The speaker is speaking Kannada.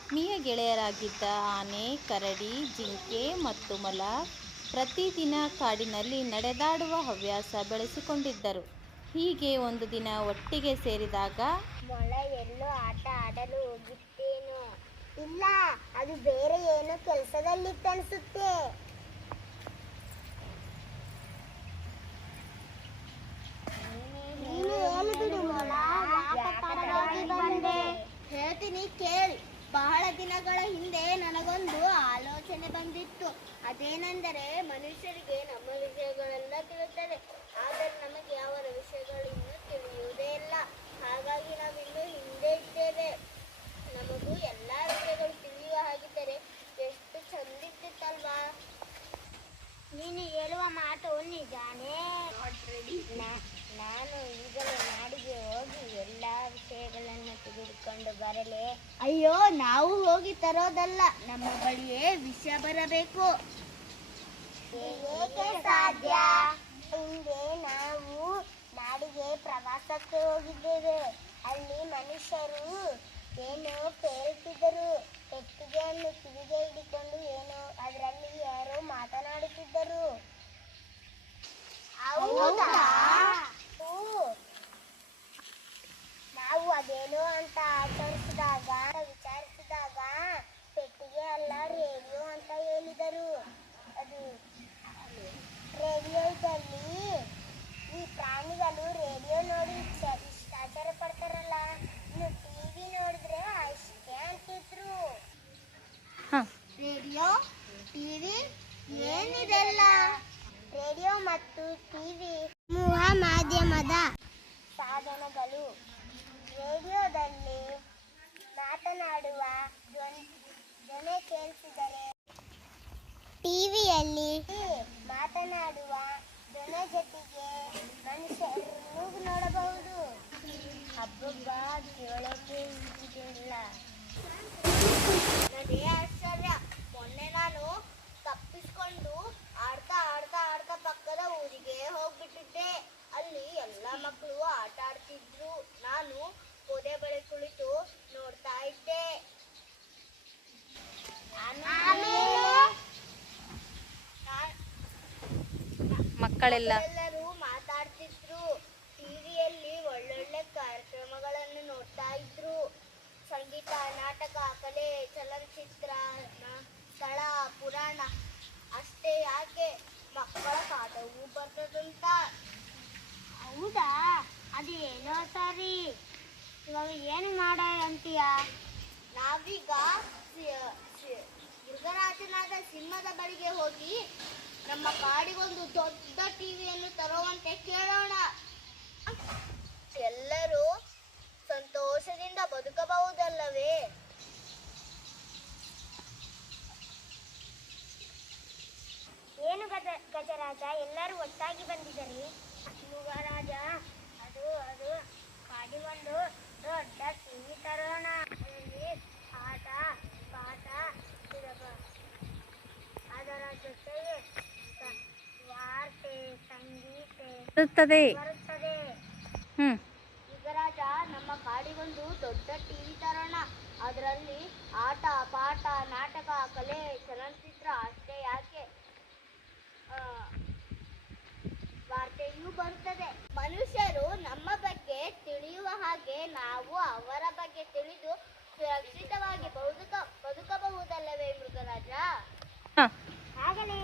ಆತ್ಮೀಯ ಗೆಳೆಯರಾಗಿದ್ದ ಆನೆ, ಕರಡಿ, ಜಿಂಕೆ ಮತ್ತು ಮೊಲ ಪ್ರತಿದಿನ ಕಾಡಿನಲ್ಲಿ ನಡೆದಾಡುವ ಹವ್ಯಾಸ ಬೆಳೆಸಿಕೊಂಡಿದ್ದರು. ಹೀಗೆ ಒಂದು ದಿನ ಒಟ್ಟಿಗೆ ಸೇರಿದಾಗ ಮೊಳ ಎಲ್ಲೋ ಆಟ ಆಡಲು ಹೋಗುತ್ತೇನೋ. ಇಲ್ಲ, ಅದು ಬೇರೆ ಏನೋ ಕೆಲಸದಲ್ಲಿತ್ತನ್ಸುತ್ತೆ. ದಿನಗಳ ಹಿಂದೆ ನನಗೊಂದು ಆಲೋಚನೆ ಬಂದಿತ್ತು. ಅದೇನೆಂದರೆ ಮನುಷ್ಯರಿಗೆ ನಮ್ಮ ವಿಷಯಗಳೆಲ್ಲ ತಿಳಿಯುತ್ತದೆ. ಆದರೆ ನಮಗೆ ಅವರ ವಿಷಯಗಳು ಇನ್ನೂ ತಿಳಿಯುವುದೇ ಇಲ್ಲ. ಹಾಗಾಗಿ ನಾವಿನ್ನೂ ಹಿಂದೆ ಇದ್ದೇವೆ. ನಮಗೂ ಎಲ್ಲ ವಿಷಯಗಳು ತಿಳಿಯುವ ಹಾಗಿದ್ದರೆ ಎಷ್ಟು ಚಂದಿತ್ತಿತ್ತಲ್ವಾ ನೀನು ಹೇಳುವ ಮಾತು ನಿಜಾನೇ? ನಾನು ಈಗಲೇ ನಾಡಿಗೆ ಹೋಗಿ ಎಲ್ಲ ವಿಷಯಗಳನ್ನು ತೆಗೆದುಕೊಂಡು ಬರಲೇ. ಅಯ್ಯೋ ನಾವು ಹೋಗಿ ತರೋದಲ್ಲ. ನಮ್ಮ ಬಳಿಯೇ ವಿಷಯ ಬರಬೇಕು. ಸಾಧ್ಯ ಹಿಂದೆ ನಾವು ನಾಡಿಗೆ ಪ್ರವಾಸಕ್ಕೆ ಹೋಗಿದ್ದೇವೆ ಅಲ್ಲಿ ಮನುಷ್ಯರು ಏನೋ ಕೇಳುತ್ತಿದ್ದರು ಪೆಟ್ಟಿಗೆಯನ್ನು ಕಿವಿಗೆ ಹಿಡಿಕೊಂಡು ಏನೋ ಅದರಲ್ಲಿ ಯಾರೋ ಮಾತನಾಡುತ್ತಿದ್ದರು ಹೌದಾ ನಾವು ಅದೇನೋ ಅಂತ ಆಚರಿಸಿದಾಗ ವಿಚಾರಿಸಿದಾಗ ಪೆಟ್ಟಿಗೆ ಅಲ್ಲ ರೇಡಿಯೋ ಅಂತ ಹೇಳಿದರು. ಅದು ರೇಡಿಯೋದಲ್ಲಿ ಈ ಪ್ರಾಣಿಗಳು ರೇಡಿಯೋ ನೋಡಿ ಇಷ್ಟ ಆಚಾರ ಪಡ್ತಾರಲ್ಲ. ಇನ್ನು ಟಿ ವಿ ನೋಡಿದ್ರೆ ಅಷ್ಟೇ ಅಂತಿದ್ರು. ರೇಡಿಯೋ ಟಿ ವಿ ಏನಿದೆಲ್ಲ? ರೇಡಿಯೋ ಮತ್ತು ಟಿವಿ. ವಿ ಮಾಧ್ಯಮದ ಸಾಧನಗಳು ರೇಡಿಯೋದಲ್ಲಿ ಮಾತನಾಡುವ ಧ್ವನಿ ಧ್ವನಿ ಕೇಳಿಸಿದರೆ ಟಿವಿಯಲ್ಲಿ ಮಾತನಾಡುವ ಜನ ಜೊತೆಗೆ ಮನುಷ್ಯರು ನೋಡಬಹುದು. ಹಬ್ಬಬ್ಬ ಕೇಳೋಕೆ ಇಲ್ಲ ಅದೇ ಆಶ್ಚರ್ಯ. ಮಕ್ಕಳೆಲ್ಲ. ಎಲ್ಲರೂ ಮಾತಾಡ್ತಿದ್ರು. ಟಿವಿಯಲ್ಲಿ ಒಳ್ಳೊಳ್ಳೆ ಕಾರ್ಯಕ್ರಮಗಳನ್ನು ನೋಡ್ತಾ ಇದ್ರು. ಸಂಗೀತ ನಾಟಕ ಕಲೆ ಚಲನಚಿತ್ರ ನ- ಸ್ಥಳ ಪುರಾಣ ಅಷ್ಟೇ ಯಾಕೆ ಮಕ್ಕಳ ಪಾಠವೂ ಬರ್ತದಂತ? ಹೌದಾ? ಅದು ಏನೋ ಸರಿ. ಇವಾಗ ಏನು ಮಾಡ ಅಂತೀಯ ನಾವೀಗ ಮೃಗರಾಜನಾದ ಸಿಂಹದ ಬಳಿಗೆ ಹೋಗಿ ನಮ್ಮ ಕಾಡಿಗೊಂದು ದೊಡ್ಡ ಟಿವಿಯನ್ನು ತರುವಂತೆ ಕೇಳೋಣ. ಎಲ್ಲರೂ ಸಂತೋಷದಿಂದ ಬದುಕಬಹುದಲ್ಲವೇ? ಏನು ಗಜ ಗಜರಾಜ ಎಲ್ಲರೂ ಒಟ್ಟಾಗಿ ಬಂದಿದ್ದಾರೆ? ಯುವರಾಜ ಅದು ಅದು ಕಾಡಿಗೊಂದು ದೊಡ್ಡ ಟಿವಿ ತರೋಣ. ಆಟ ಪಾಠ ಅದರ ಜೊತೆಗೆ ಬರುತ್ತದೆ. ಹ್ಞೂ ನಮ್ಮ ಕಾಡಿಗೊಂದು ದೊಡ್ಡ ಟಿವಿ ತರೋಣ. ಅದರಲ್ಲಿ ಆಟ ಪಾಠ ನಾಟಕ ಕಲೆ ಚಲನಚಿತ್ರ ಅಷ್ಟೇ ಯಾಕೆ? ವಾರ್ತೆಯೂ ಬರುತ್ತದೆ. ಮನುಷ್ಯರು ನಮ್ಮ ಬಗ್ಗೆ ತಿಳಿಯುವ ಹಾಗೆ ನಾವು ಅವರ ಬಗ್ಗೆ ತಿಳಿದು ಸುರಕ್ಷಿತವಾಗಿ ಬದುಕ ಬದುಕಬಹುದಲ್ಲವೇ ಮೃಗರಾಜ? ಹಾಂ. ಆಗಲೇ